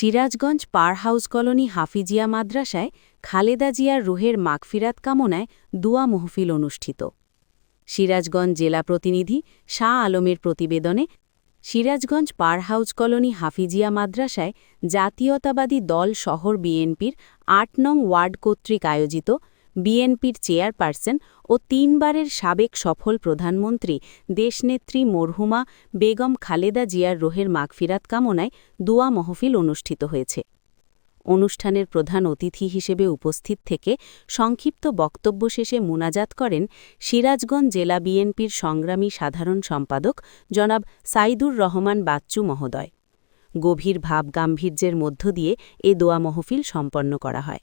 সিরাজগঞ্জ পার house colony Hafizia মাদ্রাসায় খালেদা জিয়ার রুহের মাগফিরাত কামনায় দুয়া মাহফিল অনুষ্ঠিত। সিরাজগঞ্জ জেলা প্রতিনিধি শাহ আলমের প্রতিবেদনে সিরাজগঞ্জ পার হাউস কলোনি হাফিজিয়া মাদ্রাসায় জাতীয়তাবাদী দল শহর বিএনপির ৮ নং ওয়ার্ড কর্তৃক আয়োজিত বিএনপির চেয়ারপারসন ও ৩ বারের সাবেক সফল প্রধানমন্ত্রী দেশনেত্রী মরহুমা বেগম খালেদা জিয়ার রুহের মাগফিরাত কামনায় দুয়া মাহফিল অনুষ্ঠিত হয়েছে। অনুষ্ঠানের প্রধান অতিথি হিসেবে উপস্থিত থেকে সংক্ষিপ্ত বক্তব্য শেষে মুনাজাত করেন সিরাজগঞ্জ জেলা বিএনপির সংগ্রামী সাধারণ সম্পাদক জনাব সাইদুর রহমান বাচ্চু মহোদয়। গভীর ভাবগাম্ভীর্যের মধ্য দিয়ে এ দোয়া মাহফিল সম্পন্ন করা হয়।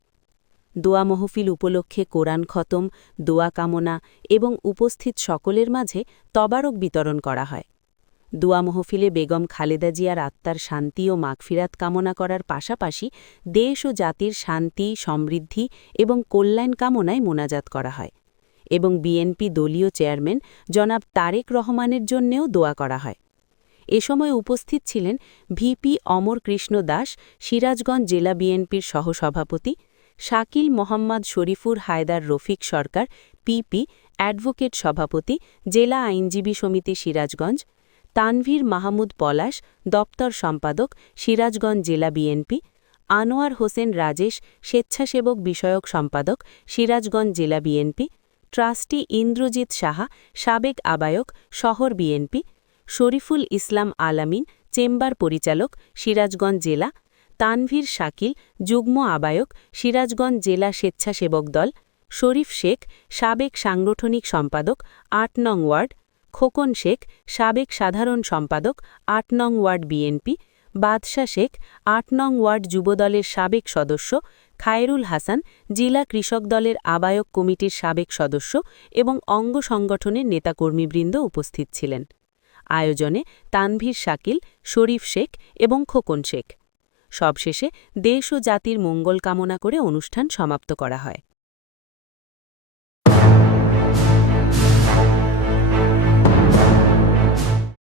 দোয়া মাহফিল উপলক্ষে কোরআন খতম, দোয়া কামনা এবং উপস্থিত সকলের মাঝে তবারক বিতরণ করা হয়। দোয়া মাহফিলে বেগম খালেদা জিয়ার আত্মার শান্তি ও মাগফিরাত কামনা করার পাশাপাশি দেশ ও জাতির শান্তি, সমৃদ্ধি এবং কল্যাণ কামনায় মোনাজাত করা হয় এবং বিএনপি দলীয় চেয়ারম্যান জনাব তারেক রহমানের জন্যেও দোয়া করা হয়। এ সময় উপস্থিত ছিলেন ভিপি অমর কৃষ্ণ দাস, সিরাজগঞ্জ জেলা বিএনপির সহসভাপতি, শাকিল মোহাম্মদ শরীফুর হায়দার রফিক সরকার পিপি, অ্যাডভোকেট সভাপতি, জেলা আইনজীবী সমিতি সিরাজগঞ্জ, তানভীর মাহমুদ পলাশ, দপ্তর সম্পাদক, সিরাজগঞ্জ জেলা বিএনপি, আনোয়ার হোসেন রাজেশ, স্বেচ্ছাসেবক বিষয়ক সম্পাদক, সিরাজগঞ্জ জেলা বিএনপি, ট্রাস্টি ইন্দ্রজিৎ সাহা, সাবেক আবায়ক, শহর বিএনপি, শরীফুল ইসলাম আলামিন, চেম্বার পরিচালক, সিরাজগঞ্জ জেলা, তানভীর শাকিল, যুগ্ম আবায়ক, সিরাজগঞ্জ জেলা স্বেচ্ছাসেবক দল, শরীফ শেখ, সাবেক সাংগঠনিক সম্পাদক, ৮ নং ওয়ার্ড, খোকন শেখ, সাবেক সাধারণ সম্পাদক, ৮ নং ওয়ার্ড বিএনপি, বাদশা শেখ, ৮ নং ওয়ার্ড যুবদলের সাবেক সদস্য, খায়রুল হাসান, জেলা কৃষক দলের আবায়ক কমিটির সাবেক সদস্য এবং অঙ্গ সংগঠনের নেতাকর্মীবৃন্দ উপস্থিত ছিলেন। আয়োজনে তানভীর শাকিল, শরীফ শেখ এবং খোকন শেখ। সবশেষে দেশ ও জাতির মঙ্গল কামনা করে অনুষ্ঠান সমাপ্ত করা হয়।